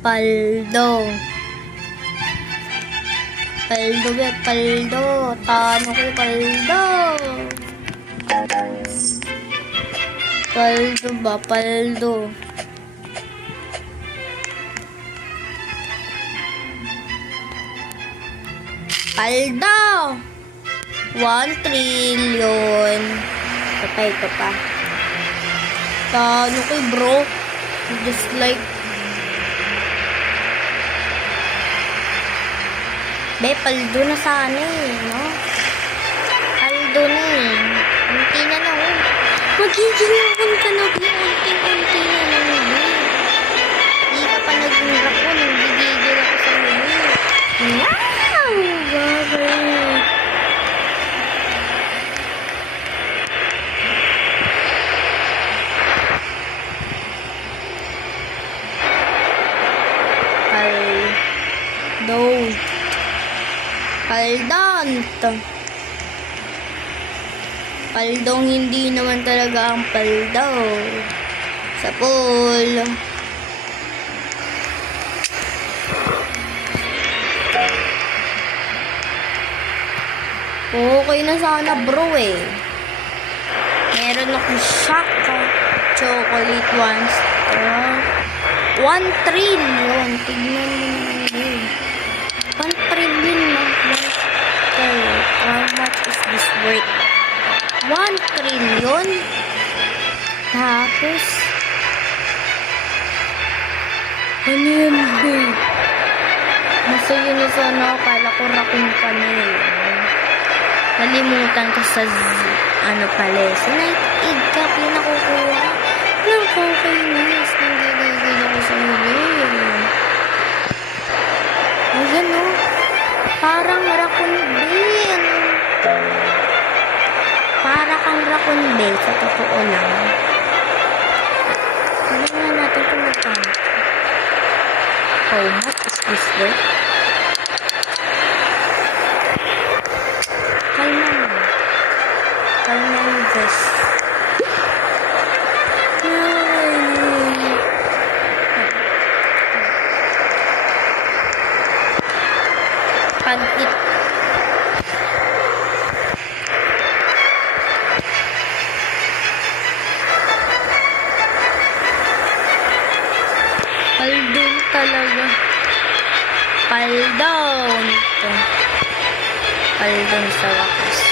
Paldo. Paldo be, paldo. Tano ko paldo. Paldo ba, paldo. Paldo. 1 trillion. Patay ka pa. Tano ko bro. Dislike. Be, paldo na sana eh, no? Paldo na eh. Unti na lang eh. Magiging ka na, be. Unti-unti na lang eh. Hindi ka pa naging rakon. Nagigigil ako sa iyo. Wow! Bagay. Paldant. Paldong hindi naman talaga ang paldo. Sa pool. Okay na sana bro eh. Meron akong shock chocolate ones. 1 trillion. Tignan mo naman. 1 trillion na. How much is this worth? 1 trillion? Tapos, ano yun, babe? Masaya na sana. Akala ko rakun pa na eh. Nalimutan ko sa ano pala eh. Sa night egg ka, pinakukuha. Lang ko kayo nice. Nanggagagay ako sa iyo. Ayan o. Parang rakun din. Para kang rakun din. Sa totoo lang. Tignan nga natin kung magkano. How much is this worth? Kalma mo. Kalma mo, Jess. Pantit. Paldon talaga. Paldon. Paldon sa wakas.